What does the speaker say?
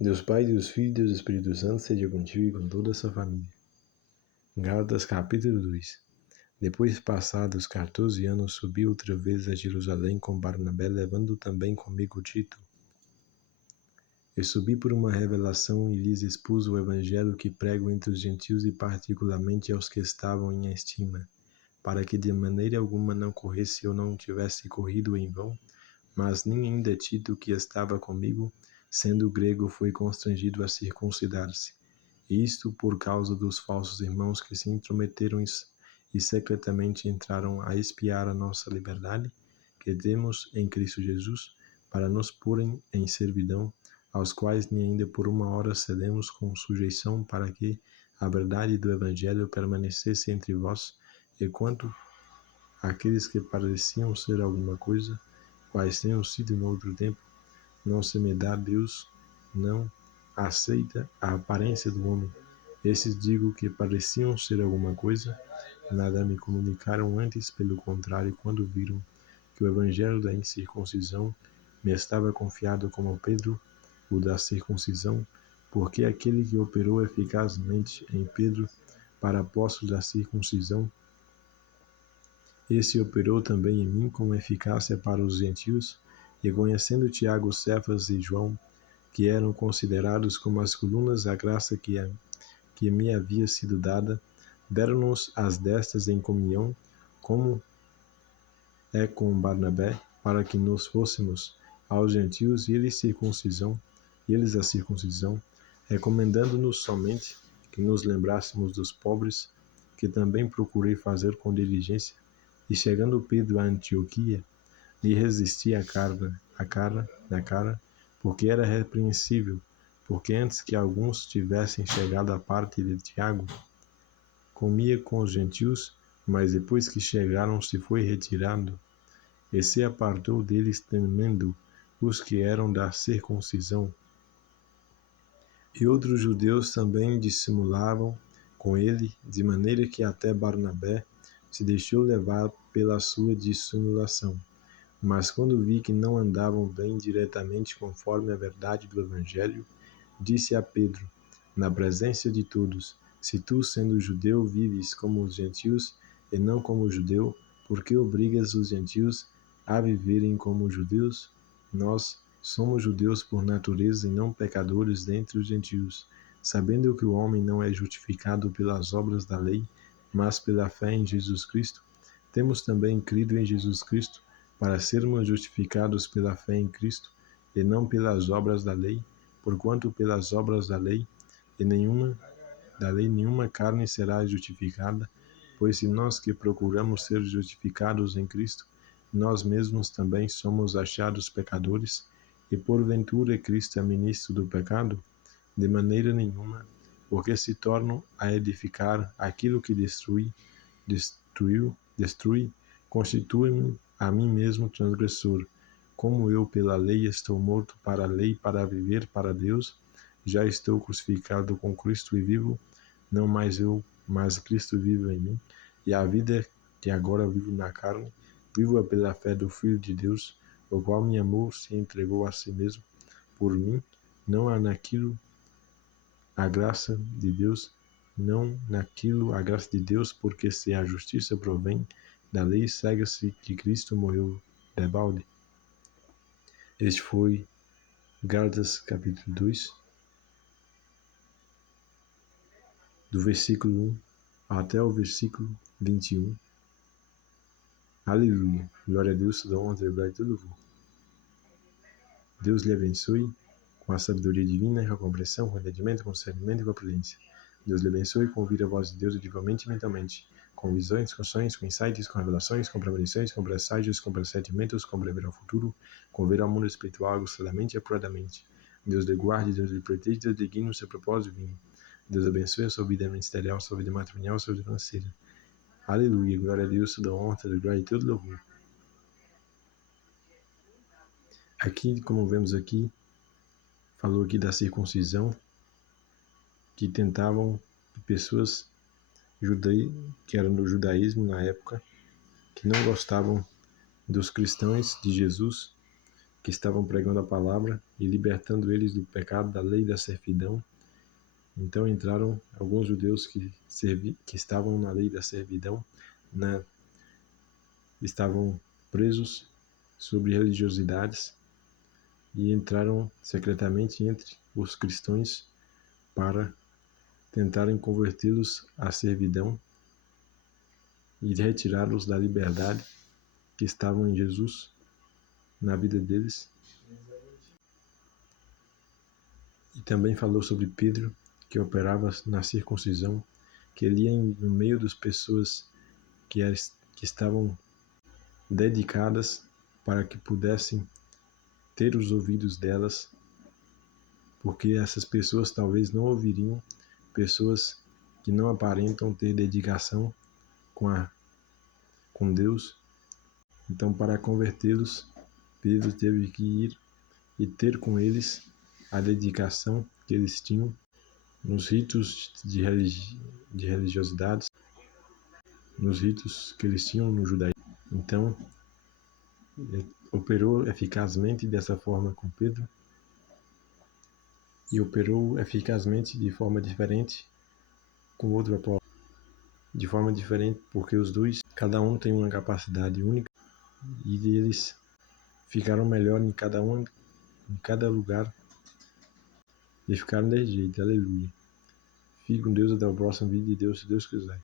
Deus Pai, Deus Filho e Deus Espírito Santo, seja contigo e com toda a sua família. Gálatas capítulo 2. Depois passados 14 anos, subi outra vez a Jerusalém com Barnabé, levando também comigo Tito. Eu subi por uma revelação e lhes expus o evangelho que prego entre os gentios e particularmente aos que estavam em estima, para que de maneira alguma não corresse ou não tivesse corrido em vão, mas nem ainda Tito, que estava comigo, sendo grego, foi constrangido a circuncidar-se. Isto por causa dos falsos irmãos que se intrometeram e secretamente entraram a espiar a nossa liberdade, que temos em Cristo Jesus, para nos porem em servidão, aos quais nem ainda por uma hora cedemos com sujeição, para que a verdade do Evangelho permanecesse entre vós, e quanto àqueles que pareciam ser alguma coisa, quais tenham sido no outro tempo, não se me dá Deus, não aceita a aparência do homem. Esses digo que pareciam ser alguma coisa, nada me comunicaram antes, pelo contrário, quando viram que o evangelho da incircuncisão me estava confiado como Pedro, o da circuncisão, porque aquele que operou eficazmente em Pedro para apóstolo da circuncisão, esse operou também em mim com eficácia para os gentios, e conhecendo Tiago, Cefas e João, que eram considerados como as colunas da graça que me havia sido dada, deram-nos as destas em comunhão, como é com Barnabé, para que nos fôssemos aos gentios e eles a circuncisão, recomendando-nos somente que nos lembrássemos dos pobres, que também procurei fazer com diligência. E chegando Pedro a Antioquia, lhe resisti na cara, porque era repreensível, porque antes que alguns tivessem chegado à parte de Tiago, comia com os gentios, mas depois que chegaram se foi retirando, e se apartou deles temendo os que eram da circuncisão. E outros judeus também dissimulavam com ele, de maneira que até Barnabé se deixou levar pela sua dissimulação. Mas quando vi que não andavam bem diretamente conforme a verdade do Evangelho, disse a Pedro, na presença de todos: se tu, sendo judeu, vives como os gentios e não como judeu, por que obrigas os gentios a viverem como judeus? Nós somos judeus por natureza e não pecadores dentre os gentios, sabendo que o homem não é justificado pelas obras da lei, mas pela fé em Jesus Cristo. Temos também crido em Jesus Cristo, para sermos justificados pela fé em Cristo, e não pelas obras da lei, porquanto pelas obras da lei nenhuma carne será justificada, pois se nós que procuramos ser justificados em Cristo, nós mesmos também somos achados pecadores, e porventura Cristo é ministro do pecado? De maneira nenhuma, porque se tornam a edificar aquilo que destrui, constitui-me a mim mesmo transgressor. Como eu pela lei estou morto para a lei, para viver para Deus, já estou crucificado com Cristo e vivo, não mais eu, mas Cristo vive em mim, e a vida que agora vivo na carne, vivo-a pela fé do Filho de Deus, o qual me amou, se entregou a si mesmo por mim. Não há naquilo a graça de Deus, porque se a justiça provém da lei, segue-se que Cristo morreu debalde. Este foi Gálatas capítulo 2, do versículo 1 até o versículo 21. Aleluia. Glória a Deus, toda honra, glória e todo louvor. Deus lhe abençoe com a sabedoria divina, com a compreensão, com o entendimento, com o discernimento e com a prudência. Deus lhe abençoe com ouvir a voz de Deus ativamente e mentalmente, com visões, com sonhos, com insights, com revelações, com premonições, com presságios, com pressentimentos, com prever ao futuro, com ver ao mundo espiritual agustadamente e apuradamente. Deus lhe guarde, Deus lhe proteja, Deus lhe guie no seu propósito divino. Deus abençoe a sua vida ministerial, a sua vida matrimonial, a sua vida financeira. Aleluia, glória a Deus, toda honra, toda glória e todo louvor. Aqui, como vemos aqui, falou aqui da circuncisão, que tentavam pessoas que eram do judaísmo na época, que não gostavam dos cristãos de Jesus, que estavam pregando a palavra e libertando eles do pecado, da lei da servidão. Então entraram alguns judeus que estavam na lei da servidão, estavam presos sobre religiosidades, e entraram secretamente entre os cristãos para tentarem convertê-los à servidão e retirá-los da liberdade que estavam em Jesus na vida deles. E também falou sobre Pedro, que operava na circuncisão, que ele ia no meio das pessoas que estavam dedicadas para que pudessem ter os ouvidos delas, porque essas pessoas talvez não ouviriam pessoas que não aparentam ter dedicação com Deus. Então, para convertê-los, Pedro teve que ir e ter com eles a dedicação que eles tinham nos ritos de religiosidades, nos ritos que eles tinham no judaísmo. Então, operou eficazmente dessa forma com Pedro, e operou eficazmente de forma diferente com outro apóstolo. De forma diferente, porque os dois, cada um tem uma capacidade única, e eles ficaram melhor em cada lugar, e ficaram desse jeito. Aleluia. Fique com Deus, até o próximo vídeo de Deus, se Deus quiser.